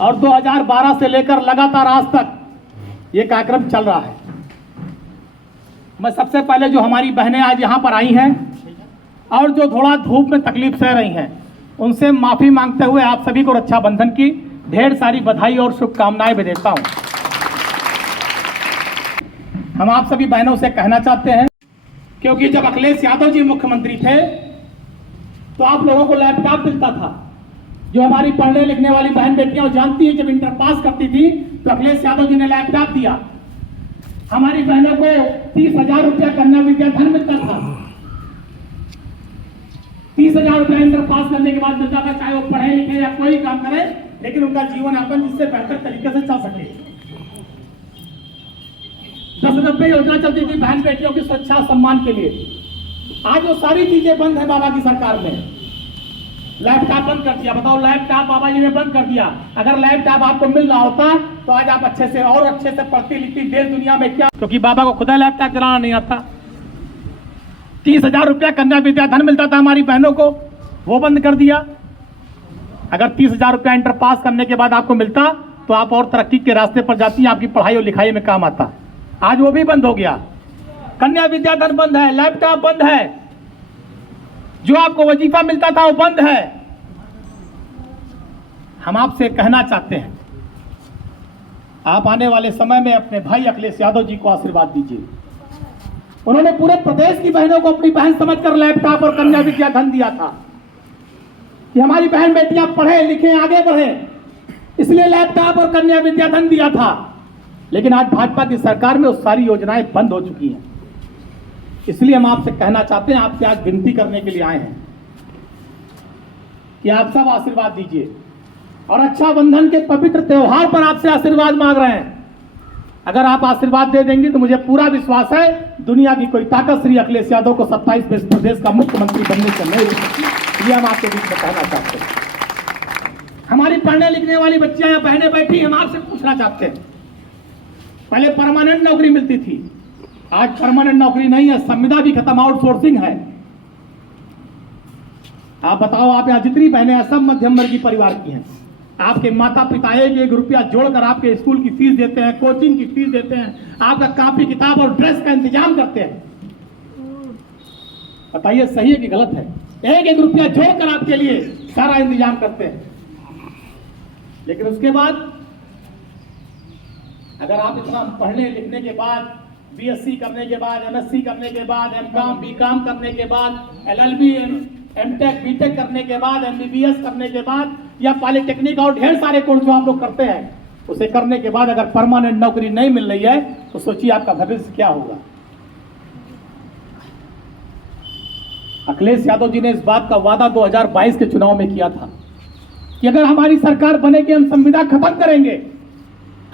और 2012 से लेकर लगातार आज तक ये कार्यक्रम चल रहा है। मैं सबसे पहले जो हमारी बहनें आज यहाँ पर आई हैं और जो थोड़ा धूप में तकलीफ सह रही हैं, उनसे माफ़ी मांगते हुए आप सभी को रक्षाबंधन की ढेर सारी बधाई और शुभकामनाएं भी देता हूँ। हम आप सभी बहनों से कहना चाहते हैं, क्योंकि जब अखिलेश यादव जी मुख्यमंत्री थे तो आप लोगों को लैपटॉप मिलता था। जो हमारी पढ़ने लिखने वाली बहन बेटियां जानती हैं, जब इंटर पास करती थी तो अखिलेश यादव जी ने लैपटॉप दिया। हमारी बहनों को 30,000 रुपया कन्या विद्या धन मिलता था। 30,000 रुपया इंटर पास करने के बाद मिलता था, चाहे वो पढ़े लिखे या कोई काम करे, लेकिन उनका जीवन यापन जिससे बेहतर तरीके से चल सके। 1090 योजना चलती थी बहन बेटियों की सुरक्षा सम्मान के लिए। आज वो सारी चीजें बंद है बाबा की सरकार में। लैपटॉप बंद कर दिया। बताओ, लैपटॉप बाबा जी ने बंद कर दिया। अगर लैपटॉप आपको मिल रहा होता तो आज आप अच्छे से और अच्छे से पढ़ती लिखती देश दुनिया में क्या, क्योंकि बाबा को खुदा लैपटॉप चलाना नहीं आता। 30,000 रुपया कन्या विद्या धन मिलता था हमारी बहनों को, वो बंद कर दिया। अगर 30,000 रुपया इंटर पास करने के बाद आपको मिलता तो आप और तरक्की के रास्ते पर जाती, आपकी पढ़ाई और लिखाई में काम आता। आज वो भी बंद हो गया। कन्या विद्या धन बंद है, लैपटॉप बंद है, जो आपको वजीफा मिलता था वो बंद है। हम आपसे कहना चाहते हैं, आप आने वाले समय में अपने भाई अखिलेश यादव जी को आशीर्वाद दीजिए। उन्होंने पूरे प्रदेश की बहनों को अपनी बहन समझकर लैपटॉप और कन्या विद्या धन दिया था कि हमारी बहन बेटियां पढ़े लिखे आगे बढ़े, इसलिए लैपटॉप और कन्या विद्या धन दिया था। लेकिन आज भाजपा की सरकार में वो सारी योजनाएं बंद हो चुकी हैं। इसलिए हम आपसे कहना चाहते हैं, आपसे आज विनती करने के लिए आए हैं कि आप सब आशीर्वाद दीजिए और रक्षाबंधन के पवित्र त्योहार पर आपसे आशीर्वाद मांग रहे हैं। अगर आप आशीर्वाद दे देंगे तो मुझे पूरा विश्वास है दुनिया की कोई ताकत श्री अखिलेश यादव को 27वें प्रदेश का मुख्यमंत्री बनने से नहीं रोक सकती। ये हम आपके बीच में कहना चाहते हैं। हमारी पढ़ने लिखने वाली बच्चियां या बहनें बैठी, हम आपसे पूछना चाहते हैं, पहले परमानेंट नौकरी मिलती थी, आज परमानेंट नौकरी नहीं है, संविदा भी खत्म, आउटसोर्सिंग है। आप बताओ, आप यहाँ जितनी बहनें हैं सब मध्यम वर्गीय परिवार की हैं। आपके माता पिता एक रुपया जोड़कर आपके स्कूल की फीस देते हैं, कोचिंग की फीस देते हैं, आपका कॉपी किताब और ड्रेस का इंतजाम करते हैं। बताइए सही है कि गलत है? एक रुपया जोड़कर आपके लिए सारा इंतजाम करते हैं। लेकिन उसके बाद अगर आप इतना पढ़ने लिखने के बाद, बीएससी करने के बाद, एमएससी करने के बाद, एमकॉम बीकॉम करने के बाद, एलएलबी एमटेक बीटेक करने के बाद, एमबीबीएस करने के बाद या पॉलिटेक्निक और ढेर सारे कोर्स जो आप लोग करते हैं, उसे करने के बाद अगर परमानेंट नौकरी नहीं मिल रही है तो सोचिए आपका भविष्य क्या होगा। अखिलेश यादव जी ने इस बात का वादा 2022 के चुनाव में किया था कि अगर हमारी सरकार बनेगी हम संविदा खत्म करेंगे,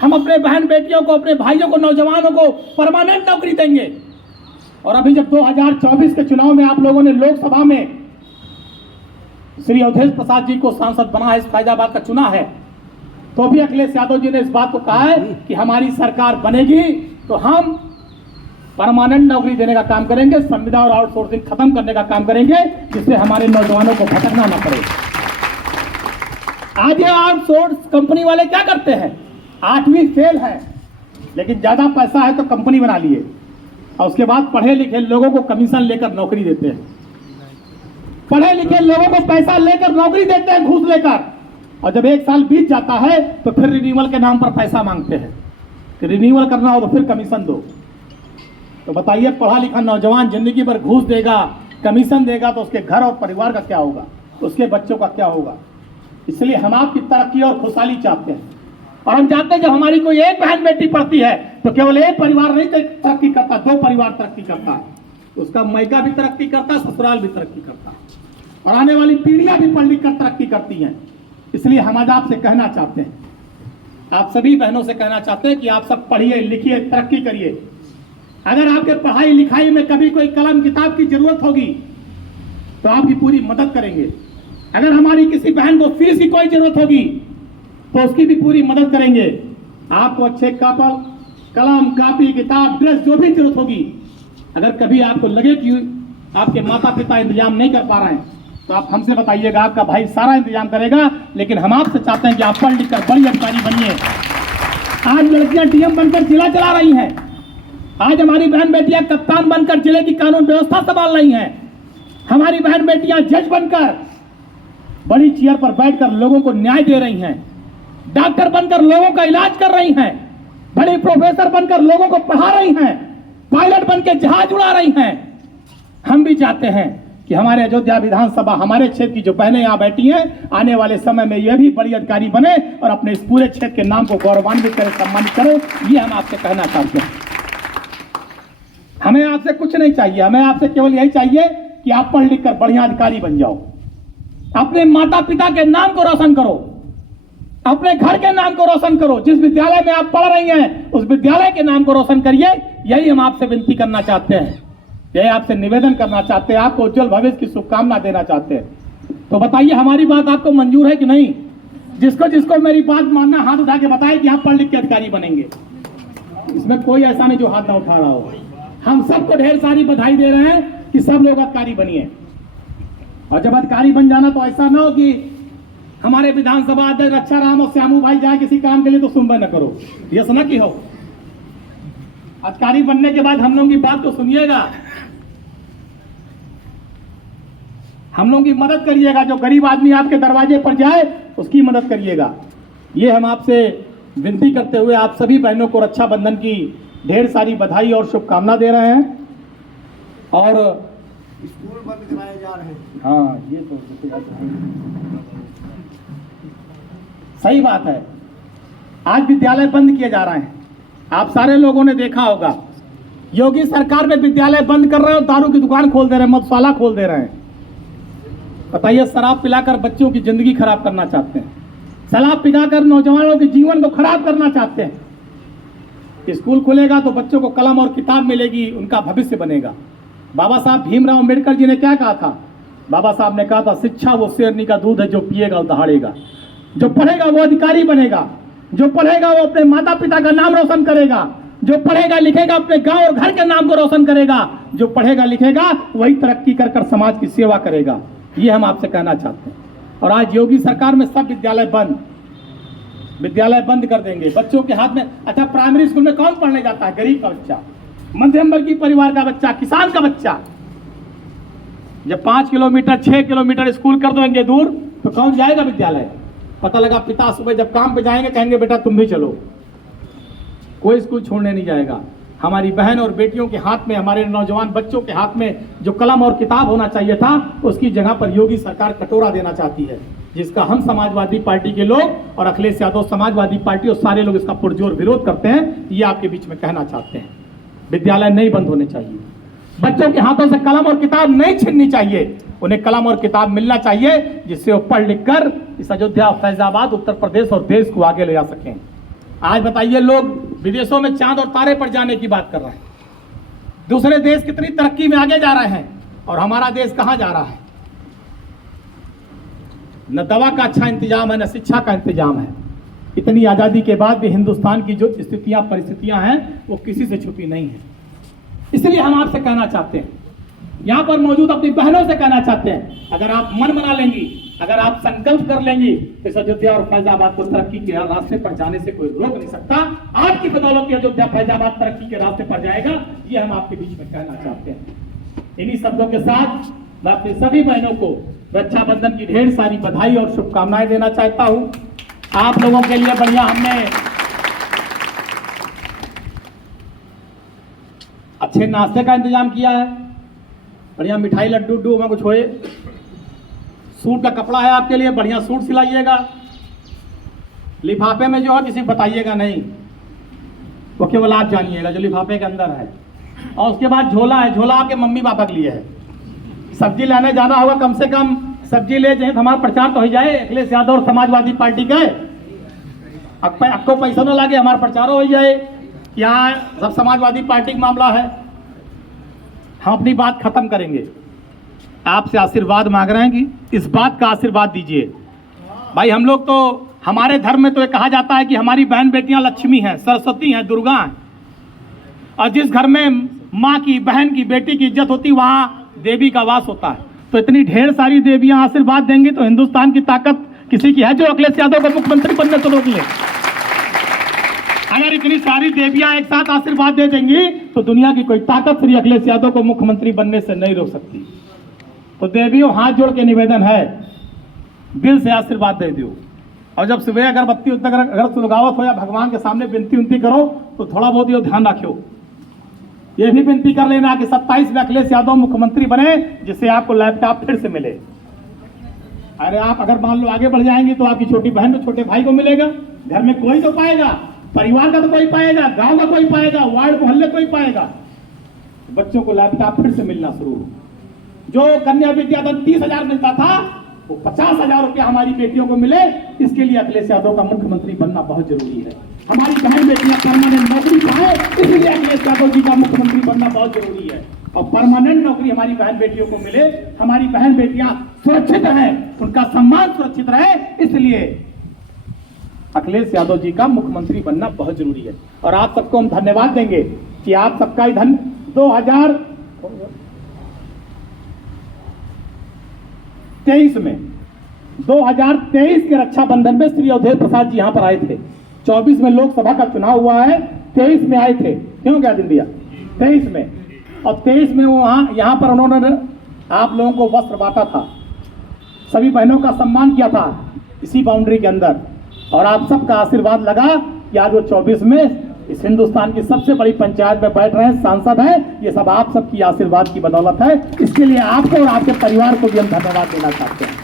हम अपने बहन बेटियों को, अपने भाइयों को, नौजवानों को परमानेंट नौकरी देंगे। और अभी जब 2024 के चुनाव में आप लोगों ने लोकसभा में श्री अवधेश प्रसाद जी को सांसद बना है, इस फैजाबाद का चुना है, तो भी अखिलेश यादव जी ने इस बात को कहा है कि हमारी सरकार बनेगी तो हम परमानेंट नौकरी देने का काम करेंगे, संविदा और आउटसोर्सिंग खत्म करने का काम करेंगे, जिससे हमारे नौजवानों को भटकना न पड़े। आज ये आउटसोर्स कंपनी वाले क्या करते हैं? 8वीं फेल है लेकिन ज्यादा पैसा है तो कंपनी बना लिए और उसके बाद पढ़े लिखे लोगों को कमीशन लेकर नौकरी देते हैं। पढ़े लिखे लोगों को पैसा लेकर नौकरी देते हैं, घूस लेकर, और जब 1 साल बीत जाता है तो फिर रिन्यूअल के नाम पर पैसा मांगते हैं कि रिन्यूअल करना हो तो फिर कमीशन दो। तो बताइए, पढ़ा लिखा नौजवान जिंदगी भर घूस देगा, कमीशन देगा, तो उसके घर और परिवार का क्या होगा, उसके बच्चों का क्या होगा? इसलिए हम आपकी तरक्की और खुशहाली चाहते हैं। और हम चाहते हैं जब हमारी कोई एक बहन बेटी पढ़ती है तो केवल एक परिवार नहीं तरक्की करता, 2 परिवार तरक्की करता है। उसका मायका भी तरक्की करता है, ससुराल भी तरक्की करता है, और आने वाली पीढ़ियां भी पढ़ लिख कर तरक्की करती हैं। इसलिए हम आज आपसे कहना चाहते हैं, आप सभी बहनों से कहना चाहते हैं कि आप सब पढ़िए लिखिए, तरक्की करिए। अगर आपके पढ़ाई लिखाई में कभी कोई कलम किताब की जरूरत होगी तो आपकी पूरी मदद करेंगे। अगर हमारी किसी बहन को फीस की कोई जरूरत होगी तो उसकी भी पूरी मदद करेंगे। आपको अच्छे कलम कापी किताब ड्रेस जो भी जरूरत होगी, अगर कभी आपको लगे कि आपके माता पिता इंतजाम नहीं कर पा रहे हैं तो आप हमसे बताइएगा, आपका भाई सारा इंतजाम करेगा। लेकिन हम आपसे चाहते हैं कि आप पढ़ लिख कर बड़ी अधिकारी बनिए। आज लड़कियां डीएम बनकर जिला चला रही हैं, आज हमारी बहन बेटियां कप्तान बनकर जिले की कानून व्यवस्था संभाल रही हैं, हमारी बहन बेटियां जज बनकर बड़ी चेयर पर बैठकर लोगों को न्याय दे रही हैं, डॉक्टर बनकर लोगों का इलाज कर रही हैं, बड़ी प्रोफेसर बनकर लोगों को पढ़ा रही हैं, पायलट बनकर जहाज उड़ा रही हैं। हम भी चाहते हैं कि हमारे अयोध्या विधानसभा, हमारे क्षेत्र की जो बहनें यहाँ बैठी हैं, आने वाले समय में ये भी बड़ी अधिकारी बने और अपने इस पूरे क्षेत्र के नाम को गौरवान्वित करें, सम्मानित करें। ये हम आपसे कहना चाहते हैं। हमें आपसे कुछ नहीं चाहिए, हमें आपसे केवल यही चाहिए कि आप पढ़ लिख कर बढ़िया अधिकारी बन जाओ, अपने माता पिता के नाम को रोशन करो, अपने घर के नाम को रोशन करो। जिस विद्यालय में आप पढ़ रही हैं उस विद्यालय के नाम को रोशन करिए। यही हम आपसे विनती करना चाहते हैं, यही आपसे निवेदन करना चाहते हैं, आपको उज्जवल भविष्य की शुभकामना देना चाहते हैं। तो बताइए, हमारी बात आपको मंजूर है कि नहीं? जिसको जिसको मेरी बात मानना, हाथ उठा के बताए कि आप पढ़ लिख के अधिकारी बनेंगे। इसमें कोई ऐसा नहीं जो हाथ ना उठा रहा हो। हम सबको ढेर सारी बधाई दे रहे हैं कि सब लोग अधिकारी बनिए। और जब अधिकारी बन जाना तो ऐसा ना हो कि हमारे विधानसभा अध्यक्ष अच्छा राम और श्यामू भाई जाए किसी काम के लिए तो सुनबे न करो, यस ना कि हो। अधिकारी बनने के बाद हम लोगों की बात तो सुनिएगा, हम लोगों की मदद करिएगा। जो गरीब आदमी आपके दरवाजे पर जाए उसकी मदद करिएगा। ये हम आपसे विनती करते हुए आप सभी बहनों को रक्षाबंधन की ढेर सारी बधाई और शुभकामना दे रहे हैं। और स्कूल बंद कराए जा रहे हैं। हाँ, ये तो सही बात है। आज विद्यालय बंद किए जा रहे हैं। आप सारे लोगों ने देखा होगा, योगी सरकार में विद्यालय बंद कर रहे हैं और दारू की दुकान खोल दे रहे हैं, मधुशाला खोल दे रहे हैं। बताइए, शराब पिलाकर बच्चों की जिंदगी खराब करना चाहते हैं, शराब पिलाकर नौजवानों के जीवन को खराब करना चाहते हैं। स्कूल खुलेगा तो बच्चों को कलम और किताब मिलेगी, उनका भविष्य बनेगा। बाबा साहब भीमराव अम्बेडकर जी ने क्या कहा था? बाबा साहब ने कहा था, शिक्षा वो शेरनी का दूध है, जो पिएगा वो दहाड़ेगा। जो पढ़ेगा वो अधिकारी बनेगा, जो पढ़ेगा वो अपने माता पिता का नाम रोशन करेगा, जो पढ़ेगा लिखेगा अपने गांव और घर के नाम को रोशन करेगा, जो पढ़ेगा लिखेगा वही तरक्की कर कर समाज की सेवा करेगा। ये हम आपसे कहना चाहते हैं। और आज योगी सरकार में सब विद्यालय बंद कर देंगे। बच्चों के हाथ में, अच्छा प्राइमरी स्कूल में कौन पढ़ने जाता है? गरीब का बच्चा, मध्यम वर्गीय परिवार का बच्चा, किसान का बच्चा। जब 5 किलोमीटर 6 किलोमीटर स्कूल कर देंगे दूर तो कौन जाएगा विद्यालय? पता लगा पिता सुबह जब काम पे जाएंगे कहेंगे बेटा तुम भी चलो। कोई स्कूल छोड़ने नहीं जाएगा। हमारी बहन और बेटियों के हाथ में, हमारे नौजवान बच्चों के हाथ में जो कलम और किताब होना चाहिए था, उसकी जगह पर योगी सरकार कटोरा देना चाहती है, जिसका हम समाजवादी पार्टी के लोग और अखिलेश यादव समाजवादी पार्टी और सारे लोग इसका पुरजोर विरोध करते हैं। ये आपके बीच में कहना चाहते हैं। विद्यालय नहीं बंद होने चाहिए, बच्चों के हाथों से कलम और किताब नहीं छीननी चाहिए, उन्हें कलम और किताब मिलना चाहिए जिससे वो पढ़ लिख कर इस अयोध्या, फैजाबाद, उत्तर प्रदेश और देश को आगे ले जा सकें। आज बताइए, लोग विदेशों में चांद और तारे पर जाने की बात कर रहे हैं, दूसरे देश कितनी तरक्की में आगे जा रहे हैं और हमारा देश कहां जा रहा है? न दवा का अच्छा इंतजाम है, न शिक्षा का इंतजाम है। इतनी आजादी के बाद भी हिंदुस्तान की जो स्थितियां, परिस्थितियां हैं, वो किसी से छुपी नहीं है। इसलिए हम आपसे कहना चाहते हैं, यहाँ पर मौजूद अपनी बहनों से कहना चाहते हैं, अगर आप मन बना लेंगी, अगर आप संकल्प कर लेंगी तो इस अयोध्या और फैजाबाद को तरक्की के रास्ते पर जाने से कोई रोक नहीं सकता। आपकी बदौलत अयोध्या फैजाबाद तरक्की के रास्ते पर जाएगा। ये हम आपके बीच में कहना चाहते हैं। इन्हीं शब्दों के साथ मैं अपनी सभी बहनों को रक्षाबंधन की ढेर सारी बधाई और शुभकामनाएं देना चाहता हूं। आप लोगों के लिए बढ़िया हमने अच्छे नाश्ते का इंतजाम किया है, बढ़िया मिठाई लड्डू में कुछ होए। सूट का कपड़ा है आपके लिए, बढ़िया सूट सिलाइएगा। लिफाफे में जो है किसी को बताइएगा नहीं, वो केवल आप जानिएगा जो लिफाफे के अंदर है। और उसके बाद झोला है, झोला आपके मम्मी पापा के लिए है। सब्जी लाने जाना होगा, कम से कम सब्जी ले जाए तो हमारा प्रचार तो हो जाए अखिलेश यादव और समाजवादी पार्टी का। आपको पैसा न लगे, हमारा प्रचार हो जाए। यहाँ सब समाजवादी पार्टी का मामला है। हम अपनी बात खत्म करेंगे, आपसे आशीर्वाद मांग रहे हैं कि इस बात का आशीर्वाद दीजिए। भाई हम लोग तो, हमारे धर्म में तो ये कहा जाता है कि हमारी बहन बेटियां लक्ष्मी हैं, सरस्वती हैं, दुर्गा हैं। और जिस घर में माँ की, बहन की, बेटी की इज्जत होती वहाँ देवी का वास होता है। तो इतनी ढेर सारी देवियां आशीर्वाद देंगी तो हिंदुस्तान की ताकत किसी की है जो अखिलेश यादव को मुख्यमंत्री बनने से रोक ले? अगर इतनी सारी देवियां एक साथ आशीर्वाद दे देंगी तो दुनिया की कोई ताकत श्री अखिलेश यादव को मुख्यमंत्री बनने से नहीं रोक सकती। तो देवियों, हाथ जोड़ के निवेदन है, दिल से आशीर्वाद दे दो। और जब सुबह अगरबत्ती अगर सुलगावत हो या भगवान के सामने विनती उनती करो तो थोड़ा बहुत ये ध्यान रखो, ये भी विनती कर लेना कि 27 में अखिलेश यादव मुख्यमंत्री बने, जिससे आपको लैपटॉप फिर से मिले। अरे आप अगर मान लो आगे बढ़ जाएंगे तो आपकी छोटी बहन को, छोटे भाई को मिलेगा, घर में कोई तो पाएगा, परिवार का तो कोई पाएगा, गांव का कोई पाएगा, वार्ड मोहल्ले कोई पाएगा। बच्चों को लैपटॉप फिर से मिलना शुरू हो। जो कन्या विद्याधन 30,000 मिलता था वो 50,000 रुपया हमारी बेटियों को मिले। इसके लिए अखिलेश यादव का मुख्यमंत्री बनना बहुत जरूरी है। हमारी बहन बेटियां परमानेंट नौकरी पाए, इसलिए अखिलेश यादव जी का मुख्यमंत्री बनना बहुत जरूरी है। और परमानेंट नौकरी हमारी बहन बेटियों को मिले, हमारी बहन बेटियां सुरक्षित रहे, उनका सम्मान सुरक्षित रहे, इसलिए अखिलेश यादव जी का मुख्यमंत्री बनना बहुत जरूरी है। और आप सबको हम धन्यवाद देंगे कि आप सबका ही धन 2023 के रक्षाबंधन में श्री अवधेश प्रसाद जी यहां पर आए थे। 24 में लोकसभा का चुनाव हुआ है, 23 में आए थे, क्यों क्या दिन दिया 23 में, और 23 में वो यहाँ पर उन्होंने आप लोगों को वस्त्र बांटा था, सभी बहनों का सम्मान किया था इसी बाउंड्री के अंदर, और आप सबका आशीर्वाद लगा कि आज वो 24 में इस हिंदुस्तान की सबसे बड़ी पंचायत में बैठ रहे हैं, सांसद हैं। ये सब आप सबकी आशीर्वाद की बदौलत है। इसके लिए आपको और आपके परिवार को भी हम धन्यवाद देना चाहते हैं।